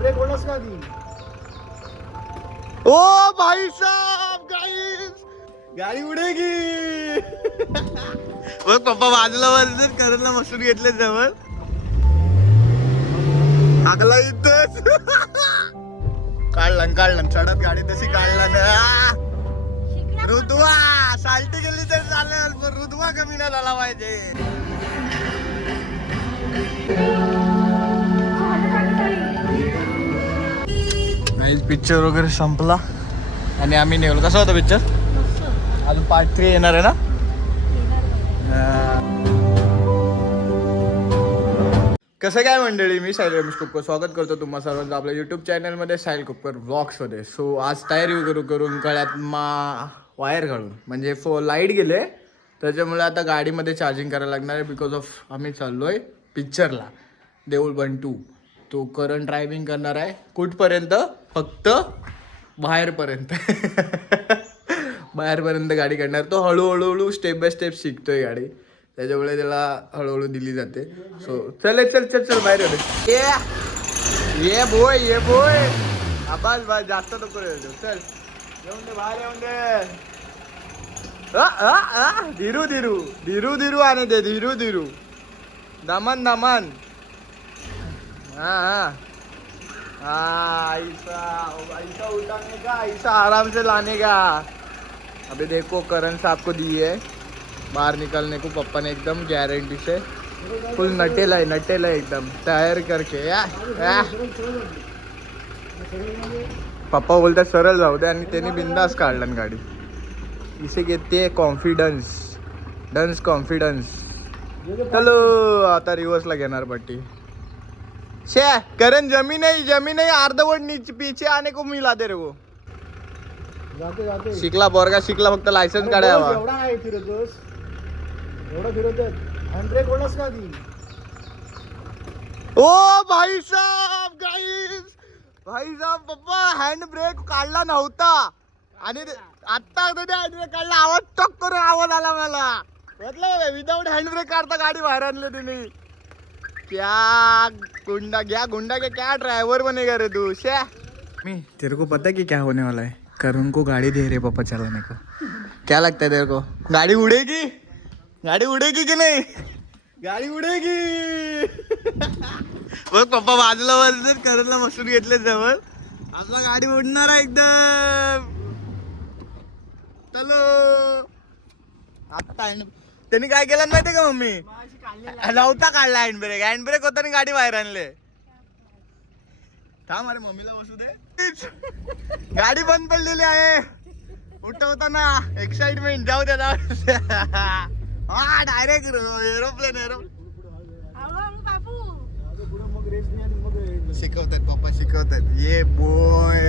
Break होणारच का ती? ओ भाई साहब गाइस, गाडी उडेगी. बघ पप्पा बाजूला बसलेत, करणला बसून घेतले जवळ. आगला इथंच. काढला चढत गाडी तशी काढला ना. रुद्वा साल्टी गेली तर चालेल, पण रुद्वा कमी नाही झाला पाहिजे. पिक्चर वगैरे संपला आणि आम्ही निघालो. कसा होता पिक्चर? अजून पार्ट 3 येणार आहे ना? कसं काय मंडळी, मी साहिल रमेश कुपकर स्वागत करतो तुम्हा सर्वांचं आपल्या यूट्यूब चॅनलमध्ये, साहिल कुपकर व्लॉग्समध्ये. सो आज टायर रिव्ह्यू करून गळ्यात वायर घालून, म्हणजे लाईट गेले त्याच्यामुळे आता गाडीमध्ये चार्जिंग करायला लागणार आहे. बिकॉज ऑफ आम्ही चाललो आहे पिक्चरला, देऊळ बन 2. तो करंट ड्रायव्हिंग करणार आहे. कुठपर्यंत? फक्त बाहेरपर्यंत. बाहेरपर्यंत गाडी काढणार. तो हळूहळू स्टेप बाय स्टेप शिकतोय गाडी, त्याच्यामुळे त्याला हळूहळू दिली जाते. सो चल बाहेर ये बोय आबाज बाय जास्त नको चल, येऊन दे बाहेर, येऊन दे. धीरू आने दे, धीरू दमन. हाँ ऐसा उठाने का, ऐसा आराम से लाने का. अभी देखो करण साहब को दी है बाहर निकलने को पप्पा ने, एकदम गारंटी से. फुल नटेला है एकदम टायर करके. पप्पा बोलतात सरळ जाऊ दे, आणि त्याने बिंदास काढला गाडी. इसे कहते कॉन्फिडन्स. चलो आता रिवर्सला घेणार पट्टी. शे करण जमीन नहीं अर्धवट नीचे पीछे आने को मिला दे रे वो. जाते शिकला बोरगा शिकला, फक्त लायसन्स काढावा. एवढा आहे फिरतोस, एवढा फिरतोय. हँड ब्रेक होणारच का ती? ओ भाई साहब गाइस, पप्पा हँड ब्रेक काढला नव्हता आणि आता हँड ब्रेक काढला. आवाज टक करून आवाज आला मला. म्हटलं विदाउट हँड ब्रेक काढता गाडी बाहेर आणली तिने. क्या गुंडा के क्या ड्राइवर बनेगा रे तू. शे मी तेरे को पता है कि क्या होने वाला है? करण को गाड़ी दे रहे पापा चलाने को. क्या लगता है तेरे को? गाड़ी उड़ेगी की नहीं? गाडी उडेगी. बघ पप्पा बाजूला बसलेत, करणला बसून घेतले जवळ. आपला गाडी उडणार आहे एकदम. चलो आता. त्यांनी काय केलं माहितीये का मम्मी? नव्हता काढला हँड ब्रेक होता आणि गाडी बाहेर आणले. थांब अरे मम्मीला बसू दे. गाडी बंद पडलेली आहे. उठवताना एक्साइटमेंट. जाऊ द्या. हा डायरेक्ट एरोप्लेन. शिकवतात पप्पा शिकवतात. ये बॉय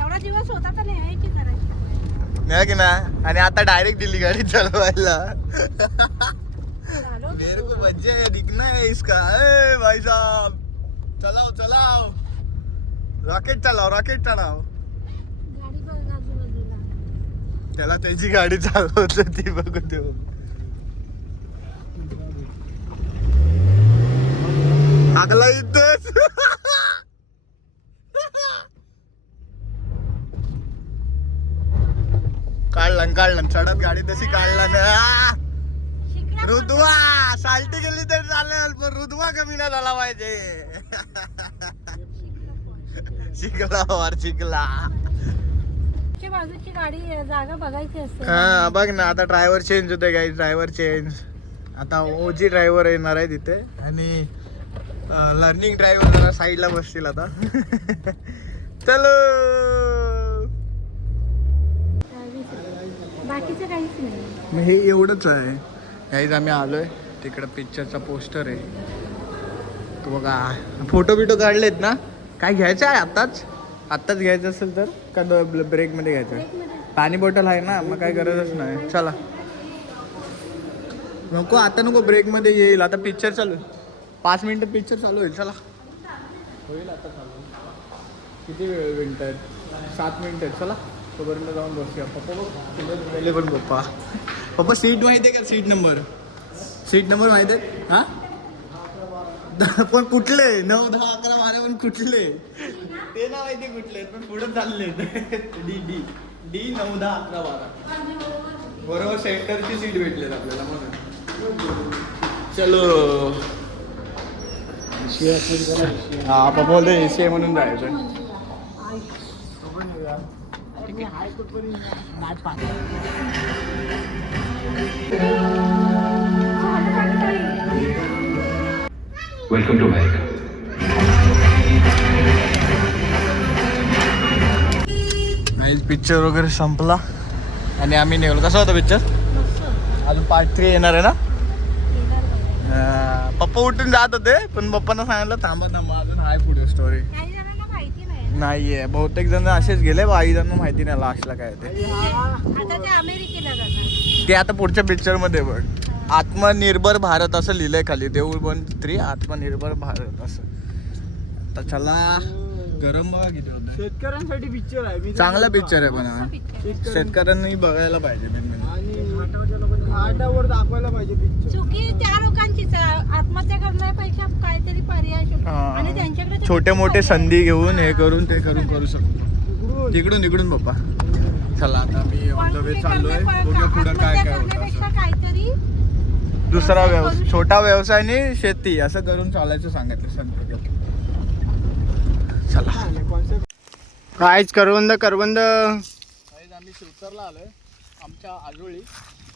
एवढा दिवस होता तर नाही की नाही की ना. आणि आता डायरेक्ट दिल्ली गाडी चालवायला. मेरे को मजा दिखना है इसका. ए भाई साहब चलाओ रॉकेट चलाओ. त्याला त्याची गाडी चालवत ती बघू देऊ. आगला इथंच. काढला चढत गाडी तशी काढला ना. रुद्वा साल्टी गेली तर चालेल, पण रुद्वा कमी नाही झाला पाहिजे. शिकला. बाजूची गाडी जागा बघायची असते. हा बघ ना, आता ड्रायव्हर चेंज होते गाई. Driver change. आता ओजी ड्रायव्हर येणार आहे तिथे, आणि लर्निंग ड्रायव्हर जरा साईडला बसतील आता. चलो बाकीचं काहीच नाही. हे एवढंच आहे गाईज. आम्ही आलोय तिकडं, पिक्चरचा पोस्टर आहे तो बघा. फोटो बिटो काढलेत ना. काय घ्यायचं आहे आत्ताच घ्यायचं असेल तर, का ब्रेकमध्ये घ्यायचं आहे? पाणी बॉटल आहे ना, मग काय गरजच नाही. चला नको आता नको, ब्रेकमध्ये येईल. आता पिक्चर चालू 5 मिनिटं पिक्चर चालू होईल. चला होईल आता चालू. किती मिनिटं आहेत? 7 मिनिटं आहेत. चला तोपर्यंत जाऊन बसूया. पप्पा बघ पप्पा सीट माहिती आहे का? सीट नंबर माहिती आहे? हां पण कुठले 9, 10, 11, 12 पण कुठले ते ना माहिती कुठले पण पुढे चालले डी डी डी 9, 10, 11, 12 बरोबर सेंटरची सीट भेटलेत आपल्याला म्हणून. चलो हा पप्पा बोलते एसी आहे म्हणून जायचं. Welcome to America. पिक्चर वगैरे संपला आणि आम्ही निघालो. कसा होता पिक्चर? अजून पार्ट 3 येणार आहे ना. पप्पा उठून जात होते पण पप्पांना सांगितलं थांबा अजून हाय पुढे स्टोरी. काही जणांना माहिती नाही नाहीये बहुतेक जण असेच गेले. आई जण माहिती नाही लास्टला काय ते. आता ते अमेरिकेला जातात. ते आता पुढच्या पिक्चर मध्ये बघ आत्मनिर्भर भारत असं लिहिलंय खाली. देऊळ बंद 3 आत्मनिर्भर भारत असं. आता चला गरम बघा किती होतं. शेतकऱ्यांसाठी पिक्चर आहे. चांगला पिक्चर आहे पण हा. शेतकऱ्यांनी बघायला पाहिजे आणि घाटावर दाखवायला पाहिजे पिक्चर. चुकी त्या लोकांचीच आहे. आत्महत्या करण्यापेक्षा काहीतरी पर्याय शोध. आणि त्यांच्याकडे ते छोटे मोठे संधी घेऊन हे करून ते करू शकतो. तिकडून पप्पा चला आता मी ऑन द वे चाललोय. बघूया पुढं काय काय होतं. करण्यापेक्षा काहीतरी दुसरा व्यवसाय छोटा व्यवसाय आणि शेती असं करून चालायचं सांगितलं संत. चला कायच करवंद आम्ही शिवतरला आलोय आमच्या आजोळी.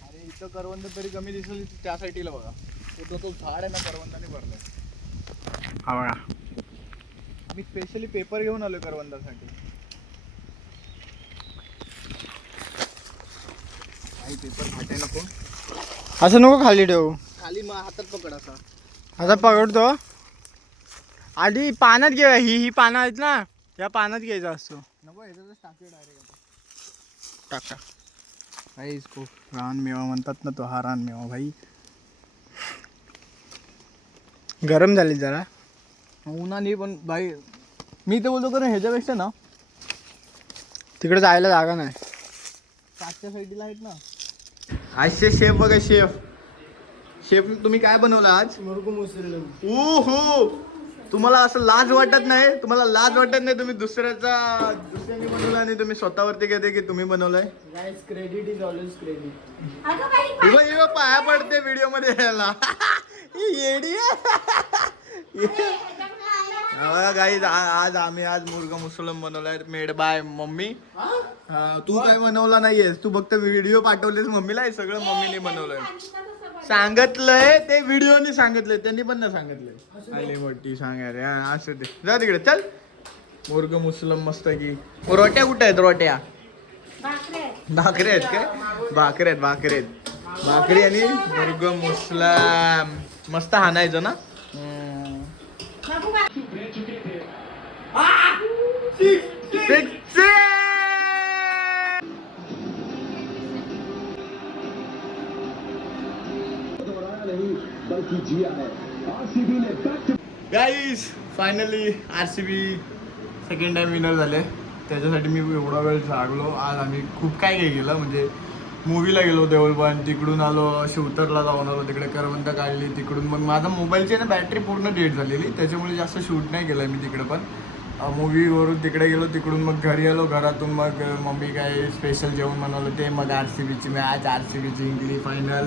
आणि इथं करवंद तरी कमी दिसेल त्या साईडला बघा. तो झाड आहे ना करवंदाने भरलाय. मी स्पेशली पेपर घेऊन आलोय करवंदासाठी. पेपर फाटे नको असं नको खाली ठेवू. खाली हातात पकड असा. आता पकडतो. आधी पानात घे. ही पानं आहेत ना या पानात घ्यायचा असतो. नको ह्याच्यातच टाकूया डायरेक्ट. टाका. भाई खूप रानमेवा म्हणतात ना तो हा रानमेवा भाई. गरम झाली जरा उन्हाने पण भाई मी तर बोलतो कारण ह्याच्यापेक्षा ना तिकडे जायला जागा नाही. काचच्या साईडला आहेत ना. आजचे शेफ बघा शेफ तुम्ही काय बनवलं आज? हो तुम्हाला असं लाज वाटत नाही? तुम्हाला लाज वाटत नाही तुम्ही दुसऱ्याने बनवलं आणि तुम्ही स्वतःवरती घेते की तुम्ही बनवलंय? Credit is always credit. अगं बाई, इव पाया पडते व्हिडिओ मध्ये यायला. येडी गाईज आज मुर्गा मुसलम बनवलाय मेड बाय मम्मी. तू काय बनवला नाहीयेस. तू फक्त व्हिडिओ पाठवलेस मम्मीला. हे सगळं मम्मीने बनवलंय. सांगितलंय ते व्हिडिओनी सांगितलंय त्यांनी पण नाही सांगितलंय. आले मोठी सांगा रे असं ते. जा तिकडे चल. मुर्ग मुसलम मस्त की. रोट्या कुठे आहेत? रोट्या भाकरी आहेत काय? भाकरी आणि मुर्ग मुसलम मस्त हाणायचं ना. Guys finally RCB second time winner झाले. त्याच्यासाठी मी एवढा वेळ जागलो. आज आम्ही खूप काय केलं म्हणजे मूवीला गेलो देऊळबंद. तिकडून आलो शिवतरला जाऊन आलो. तिकडे करवंद काढली. तिकडून मग माझा मोबाईलची ना बॅटरी पूर्ण डेड झालेली. त्याच्यामुळे जास्त शूट नाही केलं मी तिकडे. पण मूवीवरून तिकडे गेलो. तिकडून मग घरी आलो. घरातून मग मम्मी काय स्पेशल जेवण बनवलं ते. मग RCBची मॅच. RCB जिंकली फायनल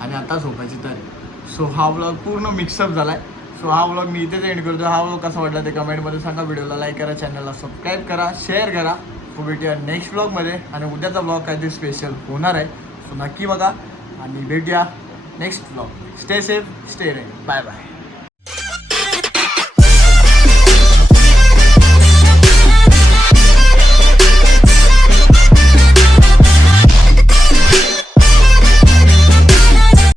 आणि आता झोपायची तारीख. सो हा व्लॉग पूर्ण मिक्सअप झालाय. सो हा व्लॉग मी इथेच एंड करतो. हा व्लॉग कसा वाटला ते कमेंटमध्ये सांगा. व्हिडिओला लाईक करा, चॅनलला सबस्क्राईब करा, शेअर करा. भेटूया नेक्स्ट व्लॉगमध्ये. आणि उद्याचा व्लॉग काहीतरी स्पेशल होणार आहे. सो नक्की बघा आणि भेटूया next vlog. Stay safe, stay रे. Bye bye.